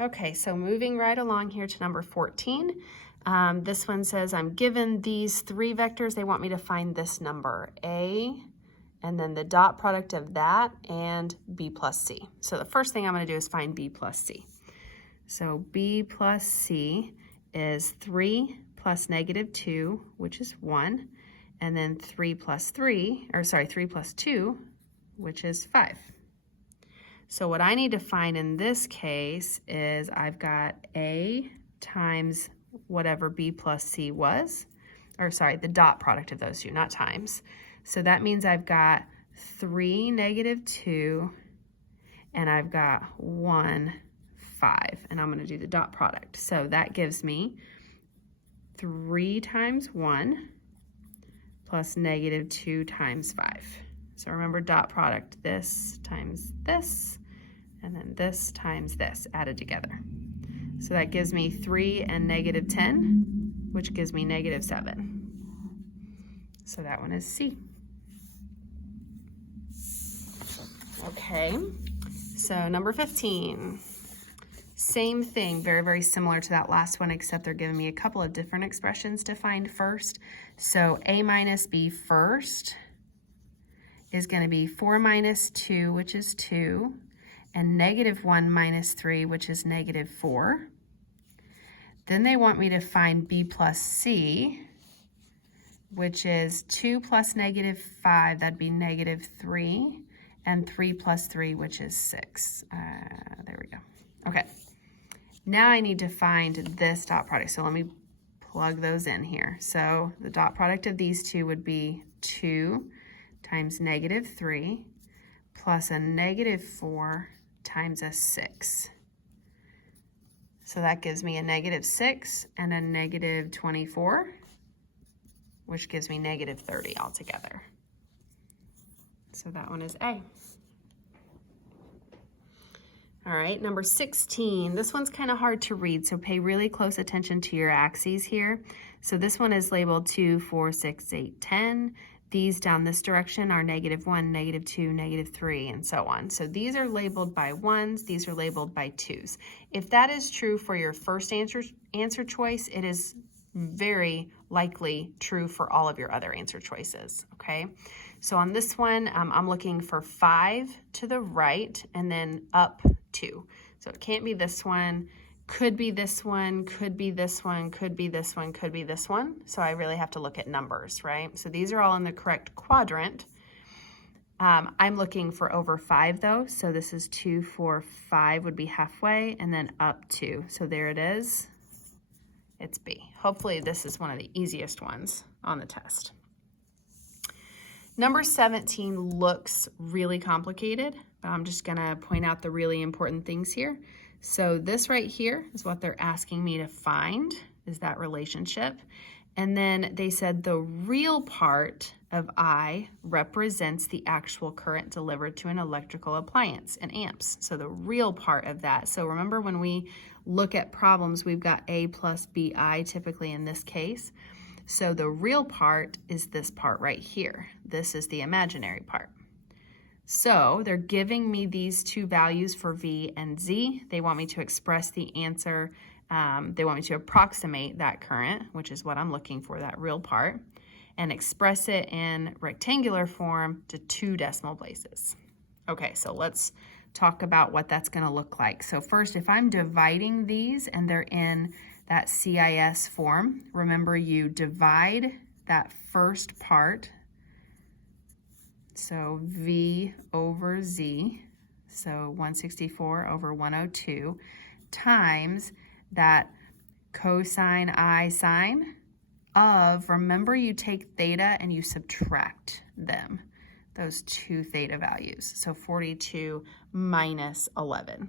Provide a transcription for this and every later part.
Okay, so moving right along here to number 14. This one says I'm given these three vectors. They want me to find this number, A, and then the dot product of that, and B plus C. So the first thing I'm going to do is find B plus C. So B plus C is 3 plus negative 2, which is 1, and then 3 plus 2, which is 5. So what I need to find in this case is I've got A times whatever B plus C was, the dot product of those two, not times. So that means I've got 3, negative 2, and I've got 1, 5, and I'm going to do the dot product. So that gives me 3 times 1 plus negative 2 times 5. So remember, dot product, this times this, and then this times this added together. So that gives me 3 and negative 10, which gives me negative 7. So that one is C. Okay, so number 15. Same thing, very, very similar to that last one, except they're giving me a couple of different expressions to find first. So A minus B first is going to be 4 minus 2, which is 2, and negative 1 minus 3, which is negative 4. Then they want me to find B plus C, which is 2 plus negative 5, that'd be negative 3, and 3 plus 3, which is 6. There we go. Okay, now I need to find this dot product, so let me plug those in here. So the dot product of these two would be 2 times negative 3 plus a negative 4 times a 6. So that gives me a negative 6 and a negative 24, which gives me negative 30 altogether. So that one is A. All right, number 16. This one's kind of hard to read, so pay really close attention to your axes here. So this one is labeled 2, 4, 6, 8, 10. These down this direction are negative 1, negative 2, negative 3, and so on. So these are labeled by 1s, these are labeled by 2s. If that is true for your first answer choice, it is very likely true for all of your other answer choices, okay? So on this one, I'm looking for 5 to the right and then up 2. So it can't be this one. Could be this one, could be this one, could be this one, could be this one. So I really have to look at numbers, right? So these are all in the correct quadrant. I'm looking for over 5 though. So this is 2, 4, 5 would be halfway, and then up 2. So there it is. It's B. Hopefully this is one of the easiest ones on the test. Number 17 looks really complicated, but I'm just gonna point out the really important things here. So this right here is what they're asking me to find, is that relationship. And then they said the real part of I represents the actual current delivered to an electrical appliance in amps. So the real part of that. So remember when we look at problems, we've got A plus BI typically in this case. So the real part is this part right here. This is the imaginary part. So they're giving me these two values for V and Z. They want me to express the answer. They want me to approximate that current, which is what I'm looking for, that real part, and express it in rectangular form to 2 decimal places. Okay, so let's talk about what that's going to look like. So first, if I'm dividing these and they're in that CIS form, remember you divide that first part. So V over Z, so 164 over 102, times that cosine I sine of, remember you take theta and you subtract them, those 2 theta values. So 42 minus 11.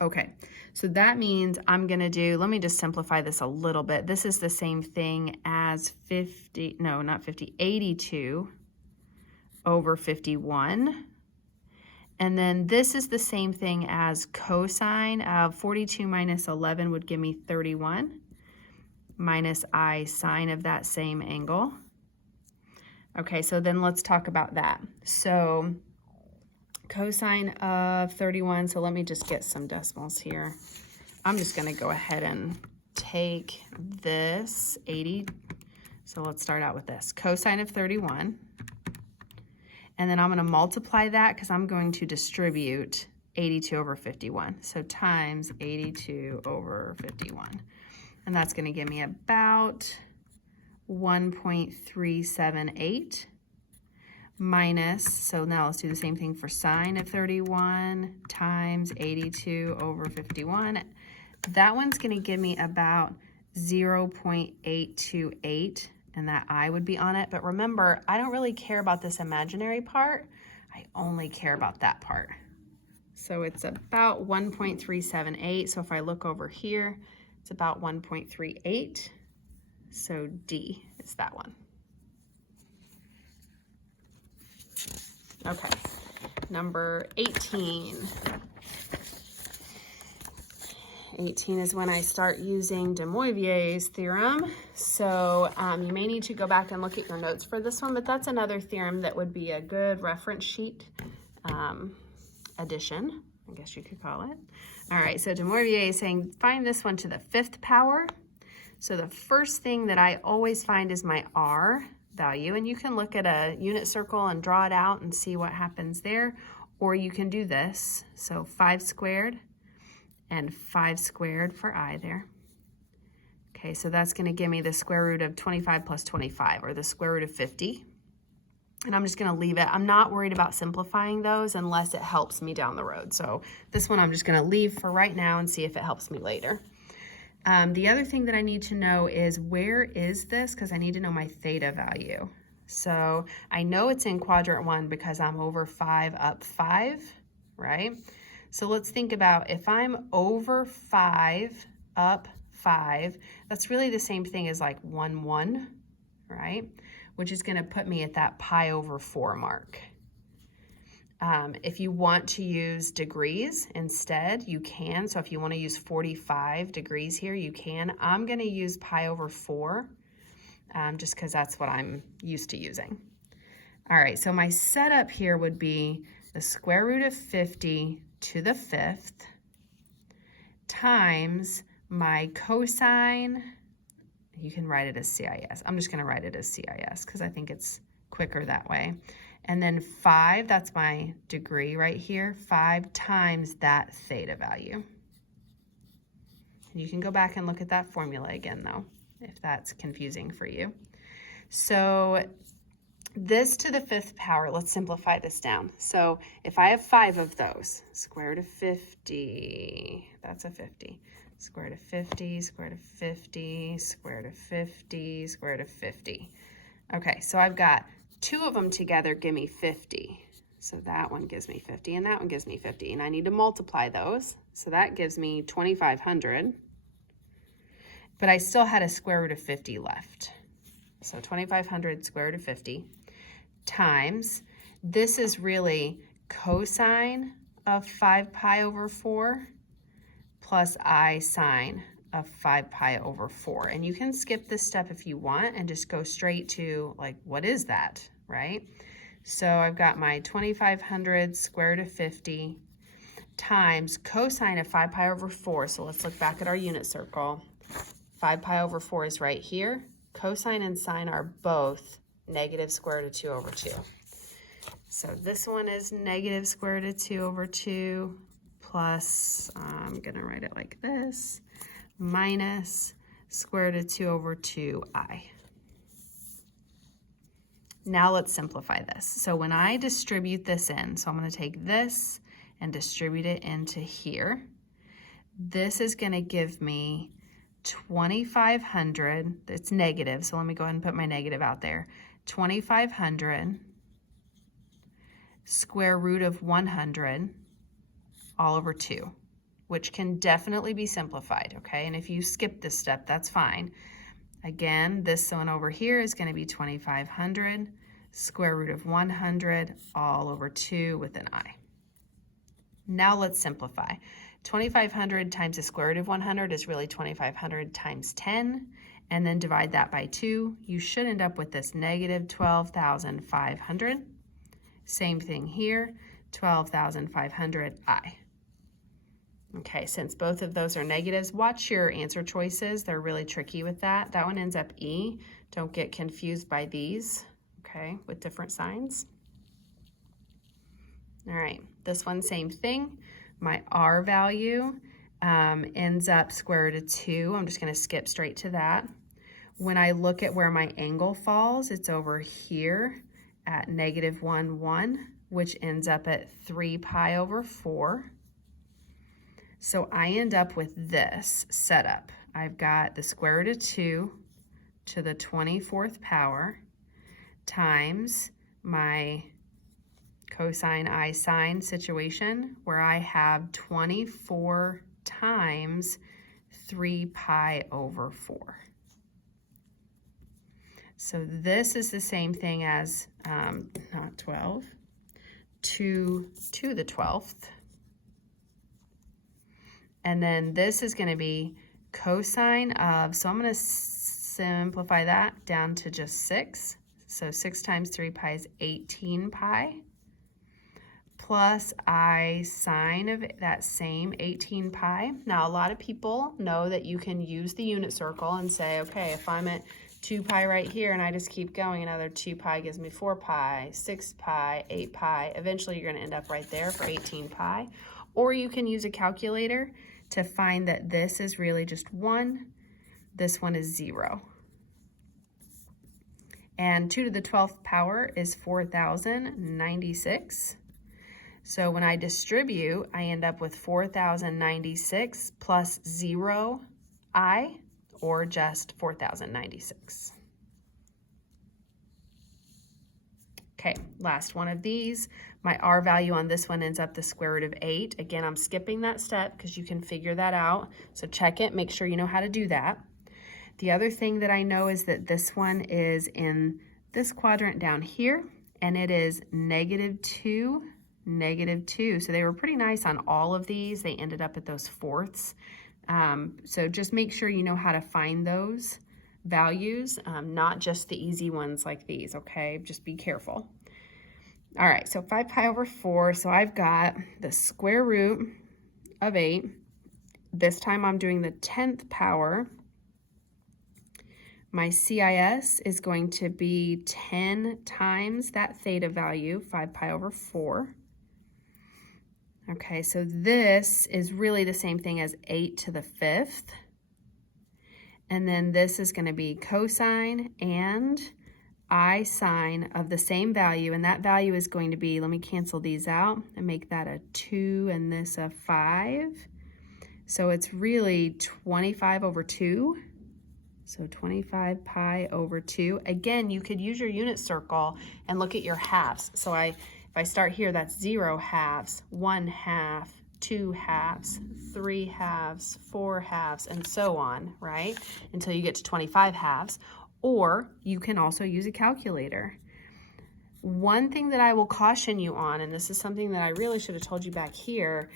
Okay, so that means I'm gonna do, let me just simplify this a little bit. This is the same thing as 82 over 51. And then this is the same thing as cosine of 42 minus 11 would give me 31 minus I sine of that same angle. Okay, so then let's talk about that. So Cosine of 31, so let me just get some decimals here. I'm just gonna go ahead and take this 80, so let's start out with this. Cosine of 31, and then I'm gonna multiply that because I'm going to distribute 82 over 51. So times 82 over 51. And that's gonna give me about 1.378 minus, so now let's do the same thing for sine of 31 times 82 over 51. That one's gonna give me about 0.828, and that I would be on it. But remember, I don't really care about this imaginary part. I only care about that part. So it's about 1.378. So if I look over here, it's about 1.38. So D is that one. Okay, number 18. 18 is when I start using de Moivre's theorem. So you may need to go back and look at your notes for this one, but that's another theorem that would be a good reference sheet addition, I guess you could call it. All right, so de Moivre is saying find this one to the 5th power. So the first thing that I always find is my R value, and you can look at a unit circle and draw it out and see what happens there, or you can do this. So 5 squared and 5 squared for I there. Okay, so that's gonna give me the square root of 25 plus 25, or the square root of 50. And I'm just gonna leave it. I'm not worried about simplifying those unless it helps me down the road. So this one I'm just gonna leave for right now and see if it helps me later. The other thing that I need to know is where is this, because I need to know my theta value. So I know it's in quadrant 1 because I'm over 5 up 5, right? So let's think about if I'm over 5 up 5, that's really the same thing as like 1, 1, right? Which is gonna put me at that pi over 4 mark. If you want to use degrees instead, you can. So if you want to use 45 degrees here, you can. I'm going to use pi over 4 just because that's what I'm used to using. All right, so my setup here would be the square root of 50 to the 5th times my cosine. You can write it as CIS. I'm just going to write it as CIS because I think it's quicker that way. And then 5, that's my degree right here, 5 times that theta value. And you can go back and look at that formula again though, if that's confusing for you. So this to the 5th power, let's simplify this down. So if I have 5 of those, square root of 50, that's a 50. Square root of 50, square root of 50, square root of 50, square root of 50. Okay, so I've got 2 of them together give me 50. So that one gives me 50 and that one gives me 50. And I need to multiply those. So that gives me 2,500. But I still had a square root of 50 left. So 2,500 square root of 50 times, this is really cosine of 5 pi over 4 plus I sine of 5 pi over 4. And you can skip this step if you want and just go straight to like, what is that, right? So I've got my 2,500 square root of 50 times cosine of 5 pi over 4. So let's look back at our unit circle. 5 pi over 4 is right here. Cosine and sine are both negative square root of 2 over 2. So this one is negative square root of 2 over 2 plus, I'm gonna write it like this, minus square root of 2 over 2i. Now let's simplify this. So when I distribute this in, so I'm going to take this and distribute it into here. This is going to give me 2,500. It's negative, so let me go ahead and put my negative out there. 2,500 square root of 100 all over 2. Which can definitely be simplified, okay? And if you skip this step, that's fine. Again, this one over here is going to be 2,500 square root of 100 all over 2 with an I. Now let's simplify. 2,500 times the square root of 100 is really 2,500 times 10, and then divide that by 2. You should end up with this negative 12,500. Same thing here. 12,500i. Okay, since both of those are negatives, watch your answer choices. They're really tricky with that. That one ends up E. Don't get confused by these, okay, with different signs. All right, this one, same thing. My R value ends up square root of 2. I'm just going to skip straight to that. When I look at where my angle falls, it's over here at -1, 1, which ends up at 3 pi over 4. So I end up with this setup. I've got the square root of 2 to the 24th power times my cosine I sine situation, where I have 24 times 3 pi over 4. So this is the same thing as, not 12, 2 to the 12th. And then this is going to be cosine of, so I'm going to simplify that down to just 6. So 6 times 3 pi is 18 pi. Plus I sine of that same 18 pi. Now a lot of people know that you can use the unit circle and say, okay, if I'm at 2 pi right here and I just keep going, another 2 pi gives me 4 pi, 6 pi, 8 pi. Eventually you're going to end up right there for 18 pi. Or you can use a calculator to find that this is really just 1, this one is 0. And 2 to the 12th power is 4,096. So when I distribute, I end up with 4,096 plus 0i, or just 4,096. Okay, last one of these. My R value on this one ends up the square root of 8. Again, I'm skipping that step because you can figure that out. So check it, make sure you know how to do that. The other thing that I know is that this one is in this quadrant down here, and it is -2, -2. So they were pretty nice on all of these. They ended up at those fourths. So just make sure you know how to find those values, not just the easy ones like these, okay? Just be careful. All right, so 5 pi over 4. So I've got the square root of 8. This time I'm doing the 10th power. My CIS is going to be 10 times that theta value, 5 pi over 4. Okay, so this is really the same thing as 8 to the 5th. And then this is going to be cosine and I sine of the same value, and that value is going to be, let me cancel these out and make that a 2 and this a 5. So it's really 25 over 2. So 25 pi over 2. Again, you could use your unit circle and look at your halves. So if I start here, that's 0 halves, 1 half, 2 halves, 3 halves, 4 halves, and so on, right? Until you get to 25 halves. Or you can also use a calculator. One thing that I will caution you on, and this is something that I really should have told you back here,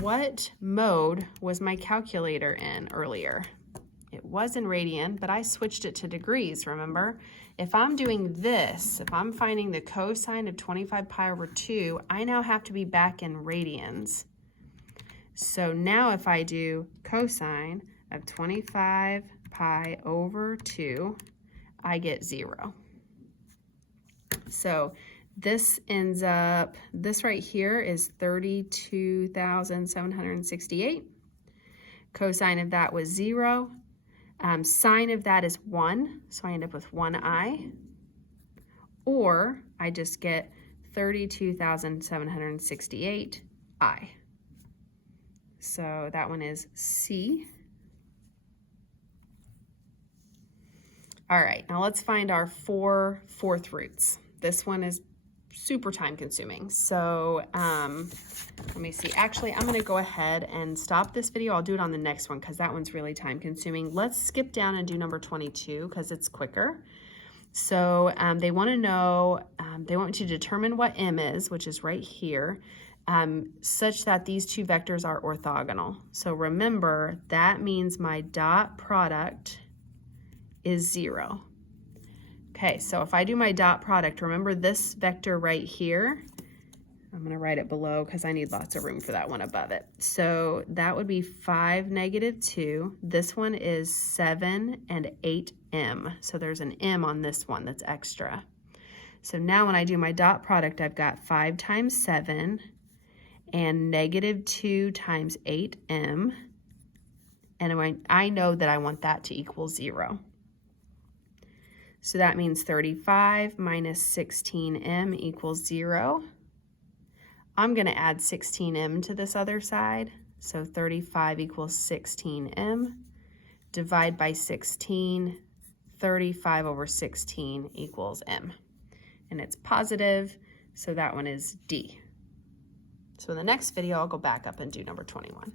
what mode was my calculator in earlier? It was in radian, but I switched it to degrees, remember? If I'm doing this, if I'm finding the cosine of 25 pi over 2, I now have to be back in radians. So now if I do cosine of 25 pi over 2, I get 0. So this ends up, this right here is 32,768. Cosine of that was 0. Sine of that is 1, so I end up with 1i. Or I just get 32,768i. So that one is C. All right, now let's find our 4 fourth roots. This one is super time consuming. So let me see. Actually, I'm gonna go ahead and stop this video. I'll do it on the next one because that one's really time consuming. Let's skip down and do number 22 because it's quicker. So they wanna know, they want you to determine what M is, which is right here, such that these two vectors are orthogonal. So remember, that means my dot product is 0. Okay, so if I do my dot product, remember this vector right here, I'm going to write it below because I need lots of room for that one above it. So that would be 5, -2. This one is 7 and 8m. So there's an m on this one that's extra. So now when I do my dot product, I've got 5 times 7 and -2 times 8m. And I know that I want that to equal 0. So that means 35 minus 16m equals 0. I'm going to add 16m to this other side. So 35 equals 16m. Divide by 16, 35 over 16 equals m. And it's positive, so that one is D. So in the next video, I'll go back up and do number 21.